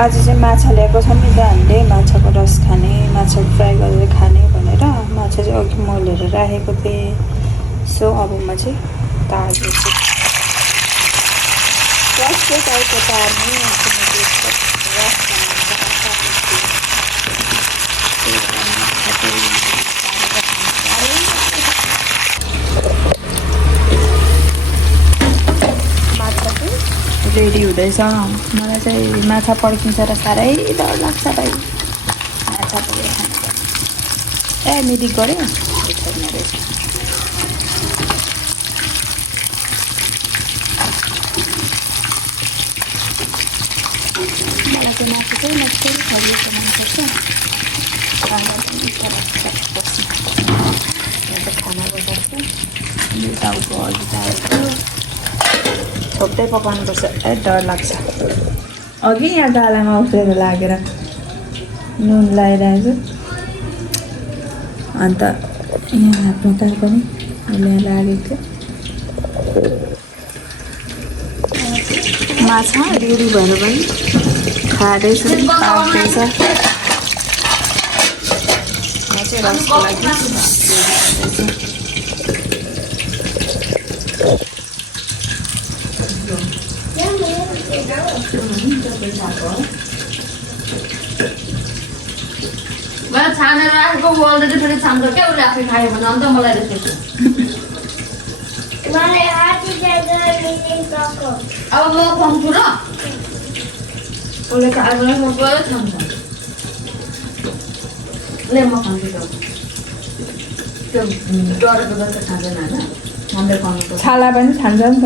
आज चाहिँ माछा ल्याएको छ नि त हामीले माछाको रस खाने माछा फ्राई गरेर खाने भनेर माछा चाहिँ अघि मोलेर राखेको थिएँ सो अब म चाहिँ तार्दैछु रसको टाइपको तार्ने रस रेडी हुँदैछ मलाई चाहिँ माछा पड्किन्छ र साह्रै डर लाग्छ भाइ माछा पड्किन्छ ए मिरिक गऱ्यो रहेछ मलाई चाहिँ मासु चाहिँ मस्तै खरिएको मनपर्छ खाना पनि इच्छा लाग्छ बस्नु खाना बजाएको टाउको अघि चाहेको छोप्दै पकाउनुपर्छ ए डर लाग्छ अघि यहाँ गालामा उफ्रेर लागेर नुन लगाइरहेको अन्त यहाँ आफ्नो कहाँ पनि अहिले लागेको थियो माछा रेडी भएर पनि खाँदैछ पाक्दैछ म चाहिँ रसको लागि मैं छाने राखेको बोल्दै चाहिँ फेरि छान्छ क्या उसले आफै खायो भने अन्त मलाई देखेको मलाई आटी जागर मिटिङ टको अब म खुवाउँछु र उसले खायो भने म गयो छान्छ ले म खान्छु त्यो डरेको जस्तो खाँदैन होइन हामीले खुवाउनु छाला पनि छान्छ नि त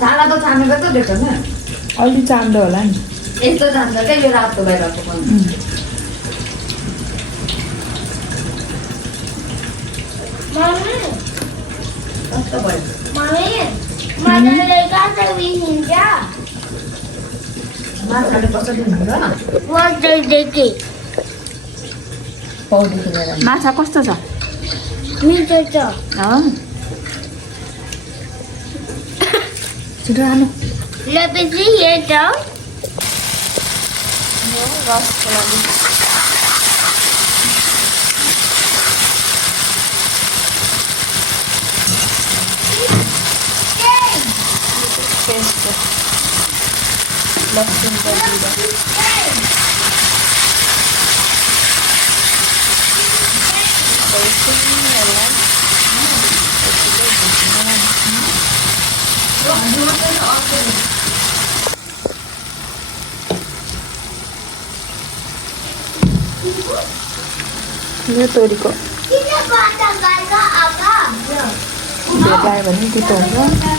छाला त छानेको त देख्छ नि अलि चाम्डो होला नि यस्तो जान्छ क्या यो रातो बाहिरको पनि मम्मी कस्तो भयो मम्मी मलाई गाता विहिन्छ माछाले कसरी हुन्छ वाटर देखि पौडी किनेर माछा कस्तो छ मिठो छ छिटो आनु लेपछि हेर्छौ रसको लागि लसुन यो तोरीको भेटायो भने तितो हुन्छ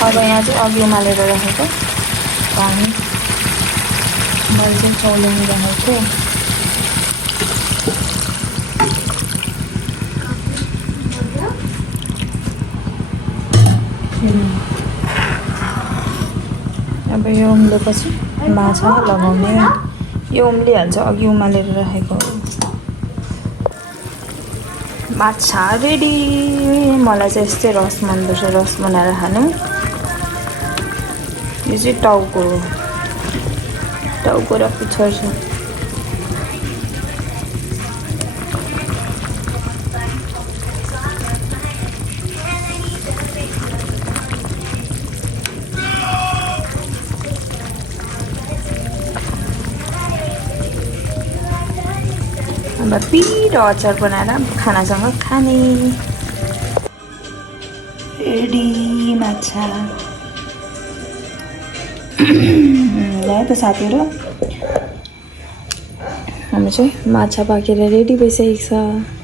अब यहाँ चाहिँ अघि उमालेर राखेको पानी मैले चाहिँ चौलाउनु राखेको अब यो उम्लेपछि माछा लगाउने यो उम्लिहाल्छ अघि उमालेर राखेको माछा रेडी मलाई चाहिँ यस्तै रस मनपर्छ रस बनाएर खानु यो चाहिँ टाउको र पुच्छर छ अब पिरो अचार बनाएर खानासँग खाने रेडी माछा ल्यायो त साथीहरू हामी चाहिँ माछा पाकेर रेडी भइसकेको छ